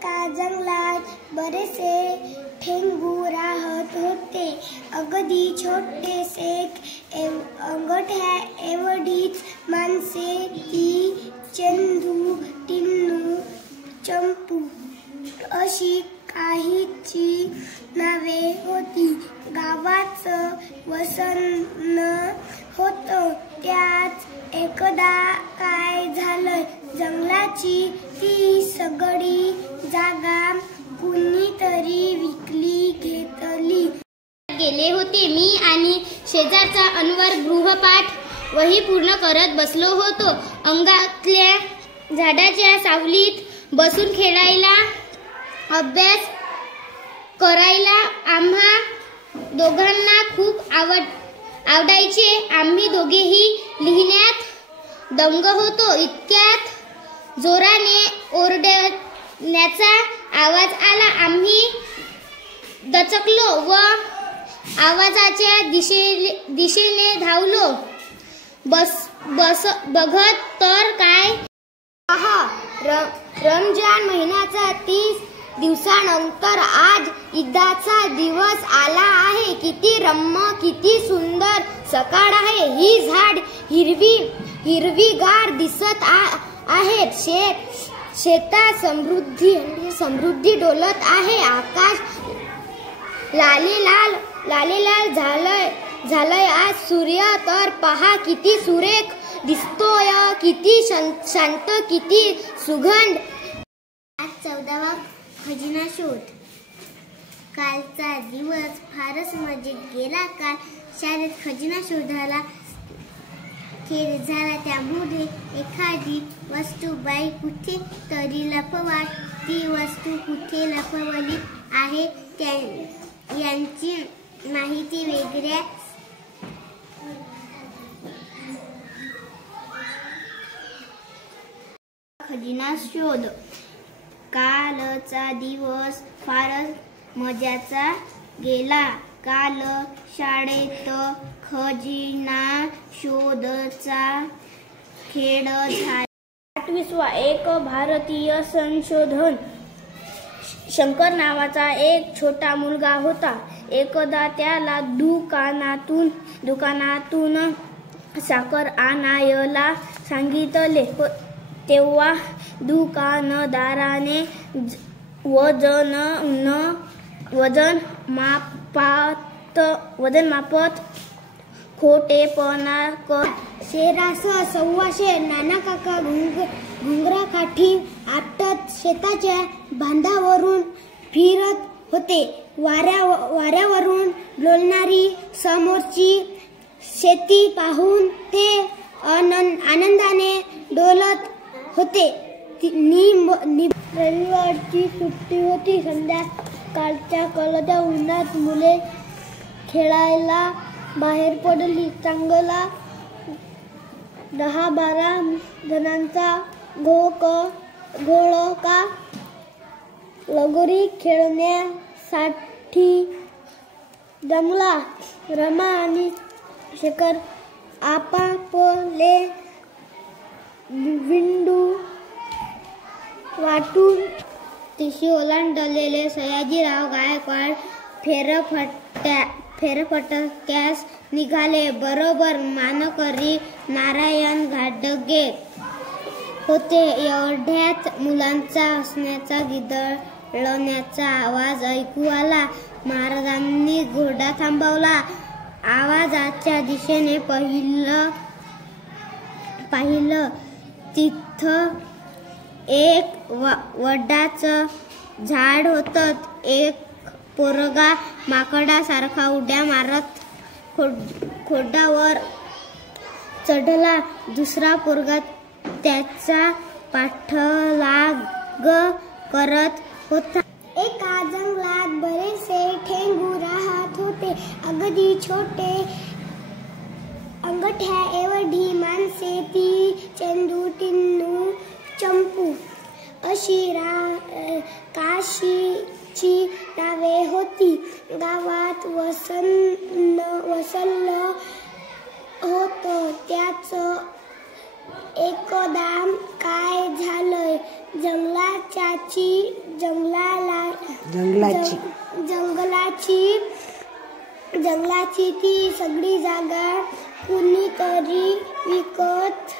एका जंगलात बरेचसे ठेंगू राहत होते. अगदी छोटेसे अंगठ्या एवढीच माणसे ती चंदू, टिन्नू, चंपू अशी काहीची नावे होती. गावाचं वसन होतं. त्यात एकदा काय झालं, जंगलाची ती सगळी जागा कुणीतरी विकली घेतली गेले होते. मी आणि शेजारचा अनवर गृहपाठ वही पूर्ण करत बसलो होतो. अंगातल्या झाडाच्या सावलीत बसून खेळायला, अभ्यास करायला आम्हा दोघांना खूप आवडायचे. आम्ही दोघेही लिहिण्यात दंग होतो. इतक्यात जोराने ओरडण्याचा आवाज आला. आम्ही दचकलो व आवाजाच्या दिशेने धावलो. बघत तर काय, रमजान महिन्याचा 30 दिवसानंतर आज ईदचा दिवस आला आहे. किती रम्य, किती सुंदर सकाळ आहे. ही झाड हिरवीगार दिसत आहेत. शेतात समृद्धी डोलत आहे. आकाश लालेलाल झालंय. आज सूर्य तर पहा किती सुरेख दिसतोय. किती शांत, किती सुगंध. आज 14वा खजिना शोध. कालचा दिवस फारच मजेत गेला. काल शाळेत खजिना शोधायला खेळ झाला. त्यामध्ये एखादी वस्तू बाई कुठे तरी लपवाट. ती वस्तू कुठे लपवली आहे यांची माहिती वेगळ्या खजिना शोध. कालचा दिवस फारच मजाचा गेला. काल शाळेत खजिना शोधचा खेळ झाला. 8वा एक भारतीय संशोधन. शंकर नावाचा एक छोटा मुलगा होता. एकदा त्याला दुकानातून साखर आणायला सांगितले. तेव्हा दुकानदाराने वजन मापत खोटेपणा कर. शेरासह 125 नानाकाका घुंगराकाठी आपटत शेताच्या बांधावरून फिरत होते. वाऱ्यावरून डोलणारी समोरची शेती पाहून ते आनंदाने डोलत होते. रविवारची सुट्टी होती. संध्याकाळच्या कडकच्या उन्हात मुले खेळायला बाहेर पडली. चांगला 10-12 जणांचा घोळका लगोरी खेळण्यासाठी जमला. रमा आणि शेखर आपापले विंडू वाटून तिशी ओलांडलेले सयाजीराव गायकवाड फेरफटक्यास निघाले. बरोबर मानकरी नारायण घाटगे होते. एवढ्यात मुलांचा हसण्याचा, गिदळण्याचा आवाज ऐकू आला. महाराजांनी घोडा थांबवला. आवाजाच्या दिशेने पाहिलं. तिथं एक वडाचं झाड होतं. एक पोरगा माकडासारखा उड्या मारत खोडावर चढला. दुसरा पोरगा त्याचा पाठलाग करत होता. एका जंगलात बरेचसे ठेंगू राहत होते. अगदी छोटे अंगठ्या एवढी माणसे ती चंदू, टिन्नू, चंपू अशी काशीची नावे होती. गावात वसन होतं. एकदा काय झालंय, जंगलाची ती सगळी जागा कुणीतरी विकत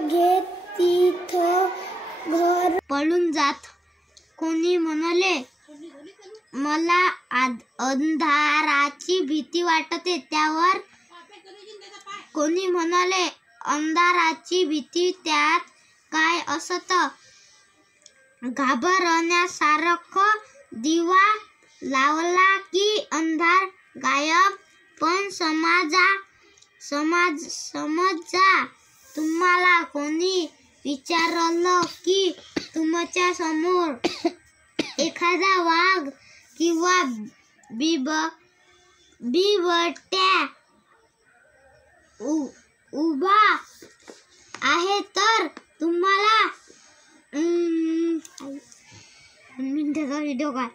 घेत तिथं घर पळून जात. कोणी म्हणाले, मला अंधाराची भीती वाटते. त्यावर कोणी म्हणाले, अंधाराची भीती, त्यात काय असतं? घाबरण्यासारखं. दिवा लावला की अंधार गायब. पण समजा तुम्हाला कोणी विचारलं की तुमच्या समोर एखादा वाघ किंवा बिबट्या उभा आहे, तर तुम्हाला मिनिटाचा व्हिडिओ काय